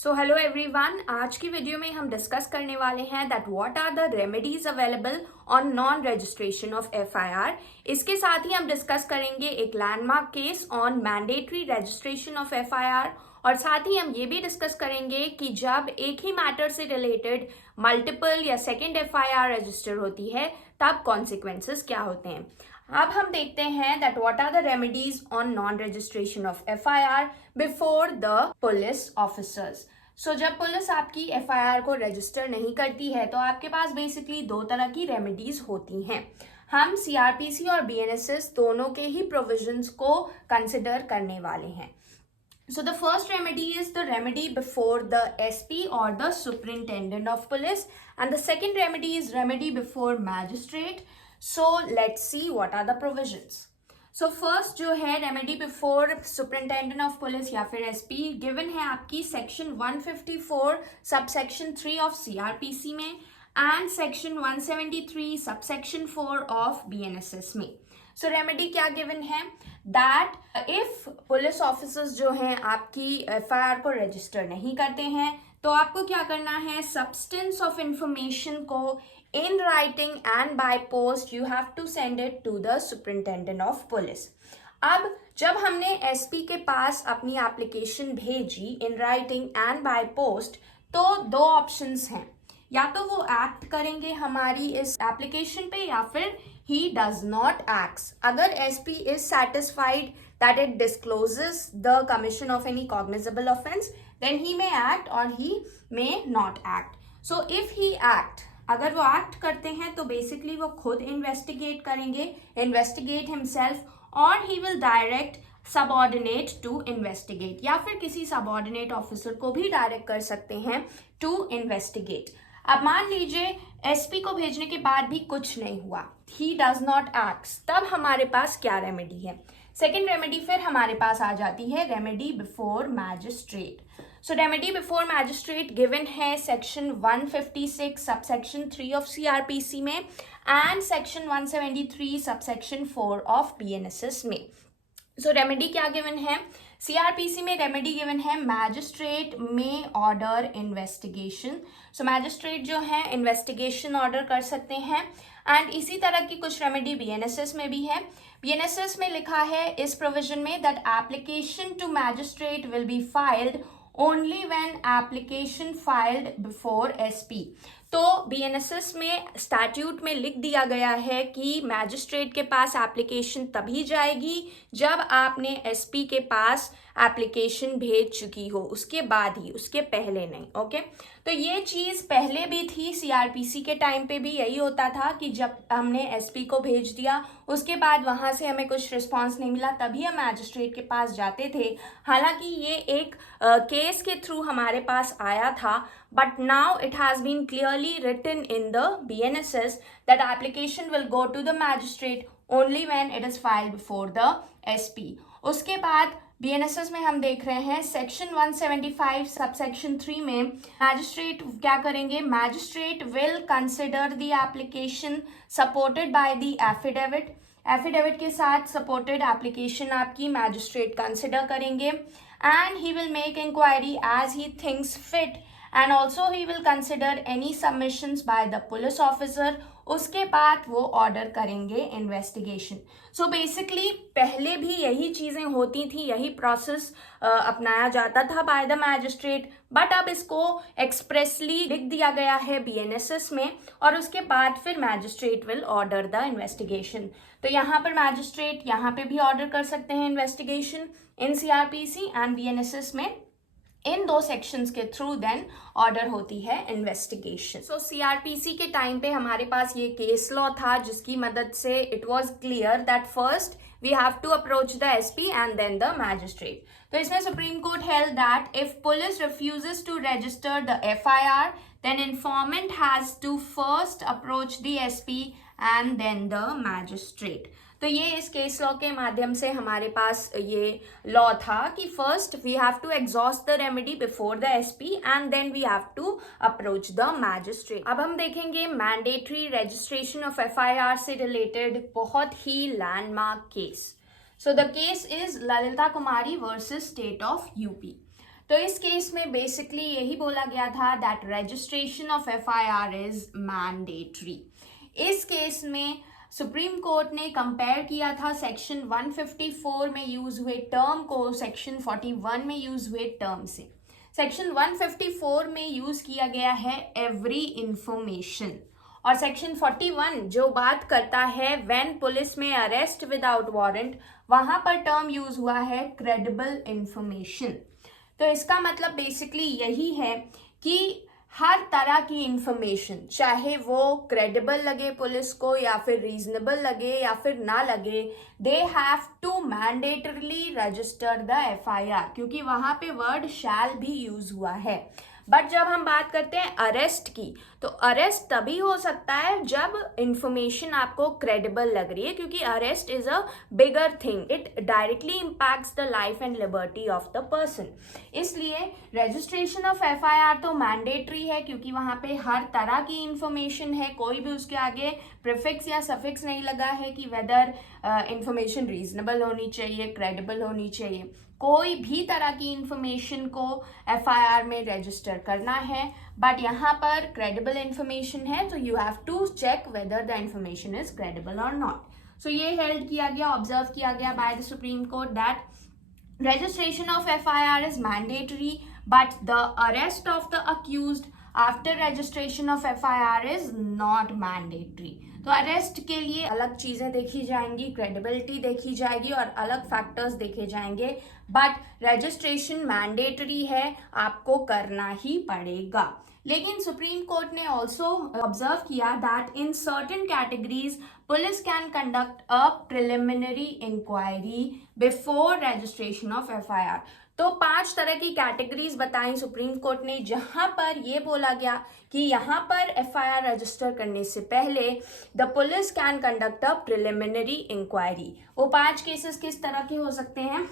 So hello everyone, आज की video में हम डिस्कस करने वाले हैं that what are the remedies available on non registration of FIR. इसके साथ ही हम डिस्कस करेंगे एक landmark case on mandatory registration of FIR और साथ ही हम ये भी डिस्कस करेंगे कि जब एक ही मैटर से रिलेटेड मल्टीपल या सेकेंड एफआईआर रजिस्टर होती है तब कॉन्सिक्वेंसेस क्या होते हैं। अब हम देखते हैं that what are the remedies on non registration of FIR before the police officers. So जब पुलिस आपकी एफआईआर को रजिस्टर नहीं करती है तो आपके पास बेसिकली दो तरह की रेमेडीज होती हैं। हम सीआरपीसी और बीएनएसएस दोनों के ही प्रोविजंस को कंसिडर करने वाले हैं। So the first remedy is the remedy before the SP or the superintendent of police, and the second remedy is remedy before magistrate. So let's see what are the provisions. So first जो है remedy before superintendent of police या फिर SP given है आपकी section 154 subsection 3 of CRPC में and section 173 subsection 4 of BNSS में। सो remedy क्या given है दैट इफ पुलिस ऑफिसर्स जो हैं आपकी एफआईआर को रजिस्टर नहीं करते हैं तो आपको क्या करना है, सब्सटेंस ऑफ इंफॉर्मेशन को in writing and by post you have to send it to the superintendent of police. अब जब हमने एसपी के पास अपनी एप्लीकेशन भेजी in writing and by post तो दो ऑप्शंस हैं, या तो वो एक्ट करेंगे हमारी इस एप्लीकेशन पे या फिर he does not act. अगर SP is satisfied that it discloses the commission of any cognizable offense, then he may act or he may not act. So if he act, अगर वो act करते हैं तो basically वो खुद investigate करेंगे, investigate himself, और he will direct subordinate to investigate, या फिर किसी सबऑर्डिनेट ऑफिसर को भी डायरेक्ट कर सकते हैं टू इन्वेस्टिगेट। अब मान लीजिए एसपी को भेजने के बाद भी कुछ नहीं हुआ, ही डज नॉट एक्ट, तब हमारे पास क्या रेमेडी है। सेकेंड रेमेडी फिर हमारे पास आ जाती है रेमेडी बिफोर मैजिस्ट्रेट। सो रेमेडी बिफोर मैजिस्ट्रेट गिवन है सेक्शन 156 सबसेक्शन 3 ऑफ सीआरपीसी में and section 173 subsection 4 of BNSS में। सो रेमेडी क्या गिवन है, सीआरपीसी में रेमेडी गिवन है मैजिस्ट्रेट में ऑर्डर इन्वेस्टिगेशन। सो मैजिस्ट्रेट जो है इन्वेस्टिगेशन ऑर्डर कर सकते हैं एंड इसी तरह की कुछ रेमेडी बीएनएसएस में भी है। बीएनएसएस में लिखा है इस प्रोविजन में that application to magistrate will be filed only when application filed before SP. तो बीएनएसएस में स्टैट्यूट में लिख दिया गया है कि मैजिस्ट्रेट के पास एप्लीकेशन तभी जाएगी जब आपने एसपी के पास एप्लीकेशन भेज चुकी हो, उसके बाद ही, उसके पहले नहीं। ओके, तो ये चीज पहले भी थी, सीआरपीसी के टाइम पे भी यही होता था कि जब हमने एसपी को भेज दिया उसके बाद वहां से हमें कुछ रिस्पांस नहीं मिला तभी हम मैजिस्ट्रेट के पास जाते थे। हालांकि ये एक केस के थ्रू हमारे पास आया था, but now it has been clearly written in the BNSS that application will go to the magistrate only when it is filed before the SP. उसके बाद BNSS में हम देख रहे हैं सेक्शन 175 सबसेक्शन 3 में मैजिस्ट्रेट क्या करेंगे, magistrate will consider the application supported by the affidavit. Affidavit के साथ सपोर्टेड एप्लीकेशन आपकी मैजिस्ट्रेट कंसिडर करेंगे and he will make inquiry as he thinks fit and also he will consider any submissions by the police officer। उसके बाद वो order करेंगे investigation. So basically पहले भी यही चीजें होती थी, यही प्रोसेस अपनाया जाता था बाय द मैजिस्ट्रेट, बट अब इसको एक्सप्रेसली लिख दिया गया है बीएनएसएस में और उसके बाद फिर magistrate will order the investigation. तो यहाँ पर मैजिस्ट्रेट यहाँ पे भी ऑर्डर कर सकते हैं investigation in CrPC and BNSS में। इन दो सेक्शंस के थ्रू देन ऑर्डर होती है इन्वेस्टिगेशन। सो सीआरपीसी के टाइम पे हमारे पास ये केस लॉ था जिसकी मदद से it was clear that first we have to approach the SP and then the magistrate. तो इसमें Supreme Court held that if police refuses to register the FIR then informant has to first approach the SP and then the magistrate. तो ये इस case law के माध्यम से हमारे पास ये लॉ था कि first we have to exhaust the remedy before the SP and then we have to approach the magistrate. अब हम देखेंगे मैंडेटरी रजिस्ट्रेशन ऑफ एफआईआर से रिलेटेड बहुत ही landmark case. So the case is Lalita Kumari versus state of UP. तो इस case में basically यही बोला गया था that registration of FIR is mandatory. इस केस में सुप्रीम कोर्ट ने कंपेयर किया था सेक्शन 154 में यूज हुए टर्म को सेक्शन 41 में यूज हुए टर्म से। सेक्शन 154 में यूज किया गया है एवरी इंफॉर्मेशन, और सेक्शन 41 जो बात करता है व्हेन पुलिस में अरेस्ट विदाउट वारंट, वहां पर टर्म यूज हुआ है क्रेडिबल इंफॉर्मेशन। तो इसका मतलब बेसिकली यही है कि हर तरह की इंफॉर्मेशन, चाहे वो क्रेडिबल लगे पुलिस को या फिर रीजनेबल लगे या फिर ना लगे, they have to mandatorily register the FIR, क्योंकि वहां पे वर्ड शैल भी यूज हुआ है। बट जब हम बात करते हैं अरेस्ट की, तो अरेस्ट तभी हो सकता है जब इंफॉर्मेशन आपको क्रेडिबल लग रही है, क्योंकि arrest is a bigger thing, it directly impacts the life and liberty of the person. इसलिए रजिस्ट्रेशन ऑफ एफआईआर तो मैंडेटरी है, क्योंकि वहां पे हर तरह की इंफॉर्मेशन है, कोई भी उसके आगे प्रीफिक्स या सफिक्स नहीं लगा है कि वेदर इंफॉर्मेशन रीजनेबल होनी चाहिए, क्रेडिबल होनी चाहिए। कोई भी तरह की इंफॉर्मेशन को एफआईआर में रजिस्टर करना है, बट यहाँ पर क्रेडिबल इंफॉर्मेशन है, तो you have to check whether the information is credible और नॉट। सो ये हेल्ड किया गया, ऑब्जर्व किया गया by the Supreme Court that registration of FIR is mandatory, but the arrest of the accused after registration of FIR is not mandatory. तो arrest के लिए अलग चीजें देखी जाएंगी, क्रेडिबिलिटी देखी जाएगी और अलग फैक्टर्स देखे जाएंगे, बट रजिस्ट्रेशन मैंडेटरी है, आपको करना ही पड़ेगा। लेकिन सुप्रीम कोर्ट ने ऑल्सो ऑब्जर्व किया that in certain categories police can conduct a preliminary inquiry before registration of FIR. तो 5 तरह की कैटेगरीज बताई सुप्रीम कोर्ट ने, जहां पर ये बोला गया कि यहाँ पर एफआईआर रजिस्टर करने से पहले the police can conduct a preliminary inquiry. वो 5 केसेस किस तरह के हो सकते हैं?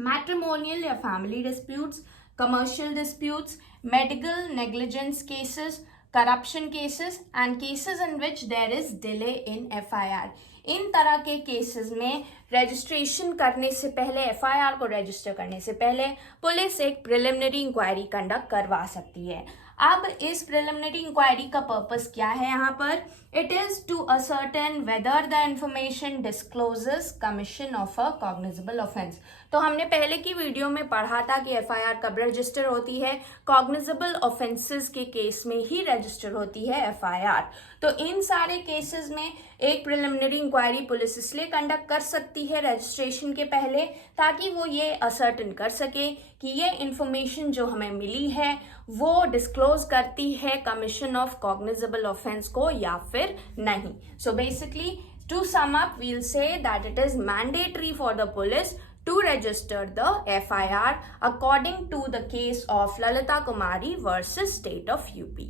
मैट्रिमोनियल या family disputes, commercial disputes, medical negligence cases, corruption cases and cases in which there is delay in FIR. इन तरह के केसेस में रजिस्ट्रेशन करने से पहले, एफआईआर को रजिस्टर करने से पहले पुलिस एक प्रिलिमिनरी इंक्वायरी कंडक्ट करवा सकती है। अब इस प्रिलिमिनरी इंक्वायरी का पर्पस क्या है यहाँ पर? It is to ascertain whether the information discloses commission of a cognizable offence. तो हमने पहले की वीडियो में पढ़ा था कि एफआईआर कब रजिस्टर होती है? कॉग्निजेबल ऑफेंसेस के केस में ही रजिस्टर होती है एफआईआर। तो इन सारे केसेस में एक प्रिलिमिनरी इंक्वायरी पुलिस इसलिए कंडक्ट कर सकती है रजिस्ट्रेशन के पहले, ताकि वो ये असर्टन कर सके कि ये इंफॉर्मेशन जो हमें मिली है वो डिस्क्लोज करती है कमिशन ऑफ कॉग्निजेबल ऑफेंस को या फिर नहीं। So basically to sum up we'll say that it is mandatory for the police to register the FIR according to the case of Lalita Kumari versus State of UP.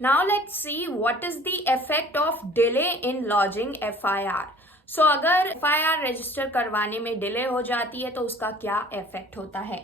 Now let's see what is the effect of delay in lodging FIR. So अगर FIR register करवाने में delay हो जाती है तो उसका क्या effect होता है?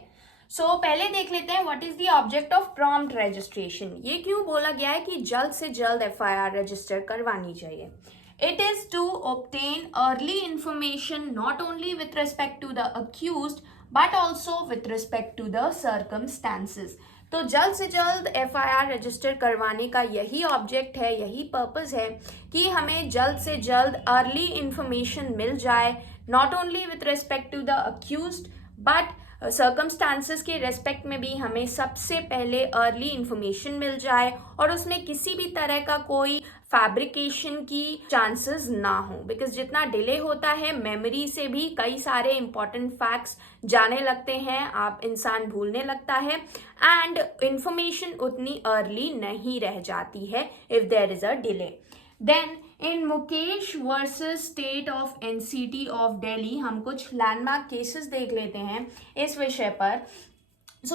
पहले देख लेते हैं what is the object of prompt registration. ये क्यों बोला गया है कि जल्द से जल्द FIR रजिस्टर करवानी चाहिए? It is to obtain early information not only with respect to the accused but also with respect to the circumstances. तो जल्द से जल्द FIR रजिस्टर करवाने का यही ऑब्जेक्ट है, यही पर्पस है कि हमें जल्द से जल्द अर्ली इंफॉर्मेशन मिल जाए, not only with respect to the accused but circumstances के रेस्पेक्ट में भी हमें सबसे पहले अर्ली इंफॉर्मेशन मिल जाए और उसमें किसी भी तरह का कोई फैब्रिकेशन की चांसेस ना हो। बिकॉज जितना डिले होता है मेमोरी से भी कई सारे इंपॉर्टेंट फैक्ट्स जाने लगते हैं, आप इंसान भूलने लगता है एंड इंफॉर्मेशन उतनी अर्ली नहीं रह जाती है if there is a delay. Then in Mukesh versus state of NCT of Delhi हम कुछ लैंडमार्क केसेस देख लेते हैं इस विषय पर।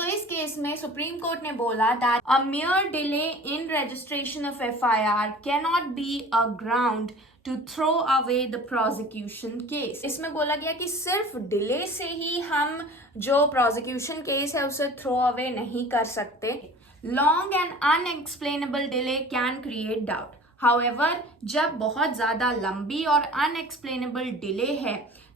इस केस में सुप्रीम कोर्ट ने बोला that a mere delay in registration of FIR cannot be a ground to throw away the prosecution case. इसमें बोला गया कि सिर्फ डिले से ही हम जो प्रोसिक्यूशन केस है उसे थ्रो अवे नहीं कर सकते। Long and unexplainable delay can create doubt. However जब बहुत ज्यादा लंबी और अनएक्सप्लेनेबल डिले है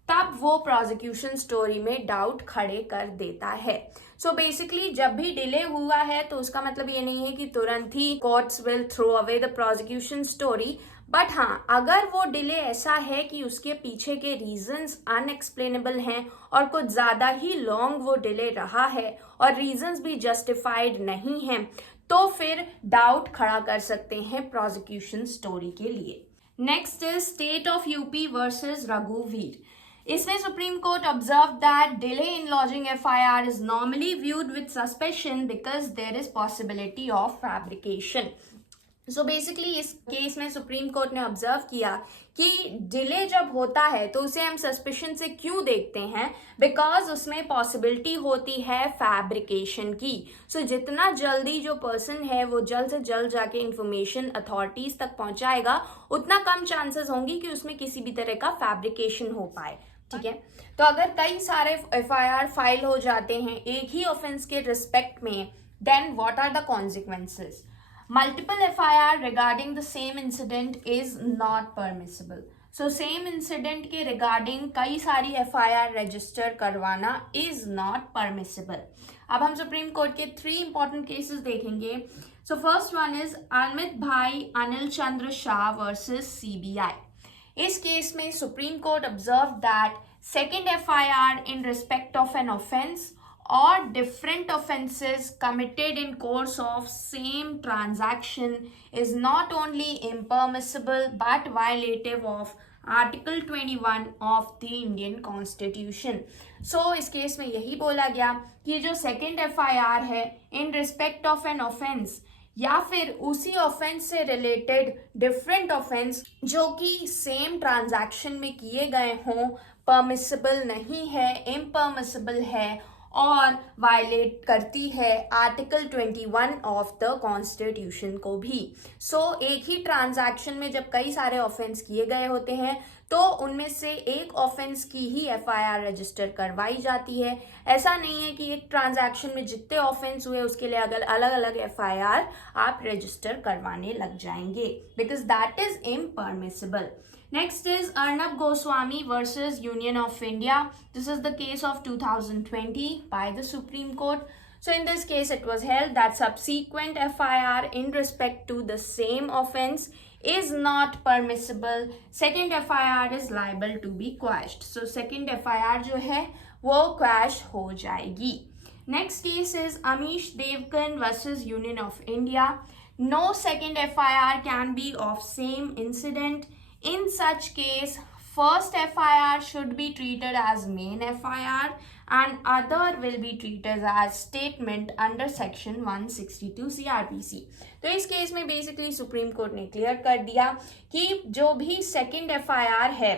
तब वो प्रोसिक्यूशन स्टोरी में डाउट खड़े कर देता है। सो बेसिकली जब भी डिले हुआ है तो उसका मतलब ये नहीं है कि तुरंत ही courts will throw away the prosecution story, but हाँ, अगर वो डिले ऐसा है कि उसके पीछे के रीजंस अनएक्सप्लेनेबल हैं और कुछ ज्यादा ही लॉन्ग वो डिले रहा है और रीजंस भी जस्टिफाइड नहीं हैं, तो फिर डाउट खड़ा कर सकते हैं प्रोसिक्यूशन स्टोरी के लिए। Next is State of UP versus रघुवीर। इसमें Supreme Court observe that delay in lodging FIR is normally viewed with suspicion because there is possibility of fabrication. So basically इस केस में सुप्रीम कोर्ट ने observe किया कि delay जब होता है तो उसे हम सस्पिशन से क्यों देखते हैं, बिकॉज उसमें पॉसिबिलिटी होती है फैब्रिकेशन की। सो जितना जल्दी जो पर्सन है वो जल्द से जल्द जाके इंफॉर्मेशन अथॉरिटीज तक पहुंचाएगा, उतना कम चांसेस होंगी कि उसमें किसी भी तरह का फैब्रिकेशन हो पाए। ठीक है, तो अगर कई सारे एफआईआर फाइल हो जाते हैं एक ही ऑफेंस के रिस्पेक्ट में, then what are the consequences? Multiple FIR regarding the same incident is not permissible. So same incident के regarding कई सारी FIR register करवाना is not permissible. अब हम सुप्रीम कोर्ट के 3 important cases देखेंगे. So first one is Amit भाई अनिल चंद्र Shah versus CBI. इस केस में Supreme court observed that second FIR in respect of an offence or different offences committed in course of same transaction is not only impermissible but violative of Article 21 of the Indian Constitution. So इस case में यही बोला गया कि जो second FIR है in respect of an offence या फिर उसी ऑफेंस से रिलेटेड डिफरेंट ऑफेंस जो कि सेम ट्रांजैक्शन में किए गए हों, परमिसिबल नहीं है, इम्परमिसिबल है और वायलेट करती है आर्टिकल 21 ऑफ द कॉन्स्टिट्यूशन को भी। सो एक ही ट्रांजैक्शन में जब कई सारे ऑफेंस किए गए होते हैं तो उनमें से एक ऑफेंस की ही एफआईआर रजिस्टर करवाई जाती है। ऐसा नहीं है कि एक ट्रांजैक्शन में जितने ऑफेंस हुए उसके लिए अलग अलग एफआईआर आप रजिस्टर करवाने लग जाएंगे, because that is impermissible. Next is Arnab Goswami versus Union of India. This is the case of 2020 by the Supreme Court. So in this case, it was held that subsequent FIR in respect to the same offence is not permissible. Second FIR is liable to be quashed. So second FIR जो है वो quash हो जाएगी. Next case is Amish Devgan versus Union of India. No second FIR can be of same incident. In such case, first FIR should be treated as main FIR and other will be treated as statement under section 162 CRPC. तो इस case में basically supreme Court ने clear कर दिया कि जो भी second FIR है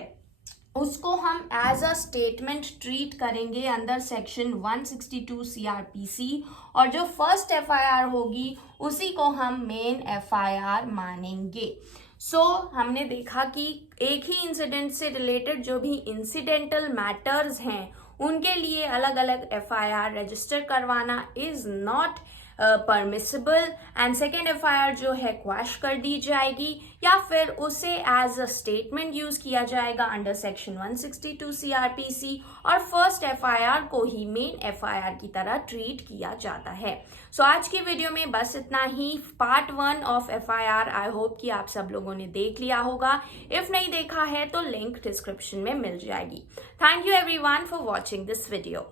उसको हम एज अ स्टेटमेंट ट्रीट करेंगे अंडर सेक्शन 162 CRPC और जो फर्स्ट FIR होगी उसी को हम मेन FIR मानेंगे। सो हमने देखा कि एक ही इंसिडेंट से रिलेटेड जो भी इंसिडेंटल मैटर्स हैं उनके लिए अलग अलग एफआईआर रजिस्टर करवाना is not permissible and second FIR जो है क्वैश कर दी जाएगी या फिर उसे एज अ स्टेटमेंट यूज किया जाएगा अंडर सेक्शन 162 CRPC और फर्स्ट एफआईआर को ही मेन एफआईआर की तरह ट्रीट किया जाता है। सो आज की वीडियो में बस इतना ही। Part 1 of FIR I hope कि आप सब लोगों ने देख लिया होगा। इफ नहीं देखा है तो लिंक डिस्क्रिप्शन में मिल जाएगी। Thank you everyone for watching this video.